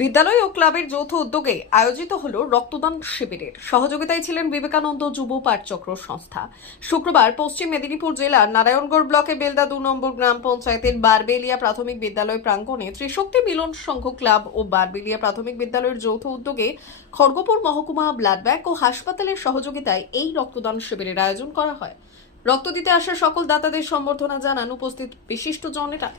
বিদ্যালয় ও ক্লাবের যৌথ উদ্যোগে আয়োজিত হল রক্তদান শিবিরের। সহযোগিতায় ছিলেন বিবেকানন্দ যুব পাঠচক্র সংস্থা। শুক্রবার পশ্চিম মেদিনীপুর জেলার নারায়ণগড় ব্লকে বেলদা দু নম্বর গ্রাম পঞ্চায়েতের বারবেলিয়া প্রাথমিক বিদ্যালয় প্রাঙ্গণে ত্রিশক্তি মিলন সংঘ ক্লাব ও বারবেলিয়া প্রাথমিক বিদ্যালয়ের যৌথ উদ্যোগে খড়গপুর মহকুমা ব্লাড ব্যাংক ও হাসপাতালের সহযোগিতায় এই রক্তদান শিবিরের আয়োজন করা হয়। রক্ত দিতে আসা সকল দাতাদের সম্বর্ধনা জানান উপস্থিত বিশিষ্ট জনেরা।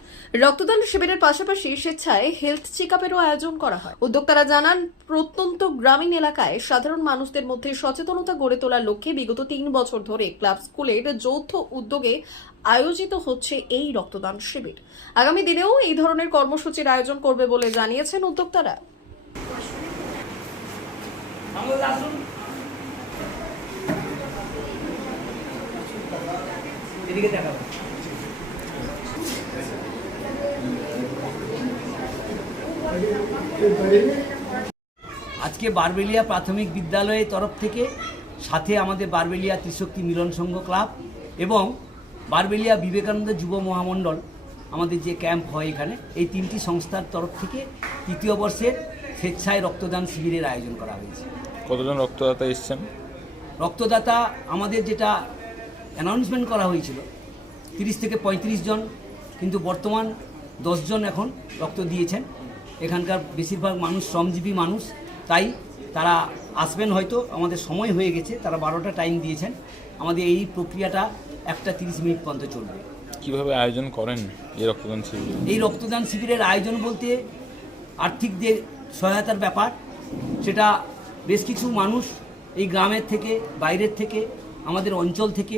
রক্তদান শিবিরের পাশাপাশি স্বেচ্ছায় হেলথ চেক আপেরও আয়োজন করা হয়। উদ্যোক্তারা জানান, প্রত্যন্ত গ্রামীণ এলাকায় সাধারণ মানুষদের মধ্যে সচেতনতা গড়ে তোলার লক্ষ্যে বিগত তিন বছর ধরে ক্লাব স্কুলের যৌথ উদ্যোগে আয়োজিত হচ্ছে এই রক্তদান শিবির। আগামী দিনেও এই ধরনের কর্মসূচির আয়োজন করবে বলে জানিয়েছেন উদ্যোক্তারা। এদিকে দেখাবো আজকে বারবেলিয়া প্রাথমিক বিদ্যালয়ের তরফ থেকে সাথে আমাদের বারবেলিয়া ত্রিশক্তি মিলন সংঘ ক্লাব এবং বারবেলিয়া বিবেকানন্দ যুব মহামণ্ডল আমাদের যে ক্যাম্প হয় এখানে এই তিনটি সংস্থার তরফ থেকে তৃতীয় বর্ষের স্বেচ্ছায় রক্তদান শিবিরের আয়োজন করা হয়েছে। কতজন রক্তদাতা এসছেন? রক্তদাতা আমাদের যেটা অ্যানাউন্সমেন্ট করা হয়েছিল তিরিশ থেকে পঁয়ত্রিশ জন কিন্তু বর্তমান জন এখন রক্ত দিয়েছেন। এখানকার বেশিরভাগ মানুষ শ্রমজীবী মানুষ তাই তারা আসবেন হয়তো আমাদের সময় হয়ে গেছে তারা বারোটা টাইম দিয়েছেন। আমাদের এই প্রক্রিয়াটা একটা তিরিশ মিনিট পর্যন্ত চলবে। কীভাবে আয়োজন করেন এই রক্তদান শিবির? এই রক্তদান শিবিরের আয়োজন বলতে আর্থিক যে সহায়তার ব্যাপার। সেটা বেশ কিছু মানুষ এই গ্রামের থেকে বাইরের থেকে আমাদের অঞ্চল থেকে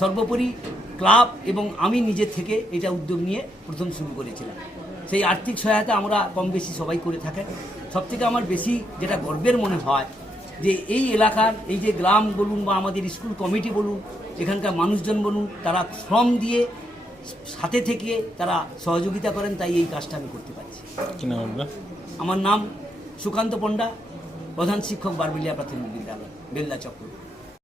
সর্বোপরি ক্লাব এবং আমি নিজের থেকে এটা উদ্যোগ নিয়ে প্রথম শুরু করেছিলাম। সেই আর্থিক সহায়তা আমরা কম বেশি সবাই করে থাকেন। সবথেকে আমার বেশি যেটা গর্বের মনে হয় যে এই এলাকার এই যে গ্রাম বলুন বা আমাদের স্কুল কমিটি বলুন এখানকার মানুষজন বলুন তারা শ্রম দিয়ে সাথে থেকে তারা সহযোগিতা করেন তাই এই কাজটা আমি করতে পারছি। আমার নাম সুকান্ত পণ্ডা প্রধান শিক্ষক বারবেলিয়া প্রাথমিক বিদ্যালয় বেল্লা চক্র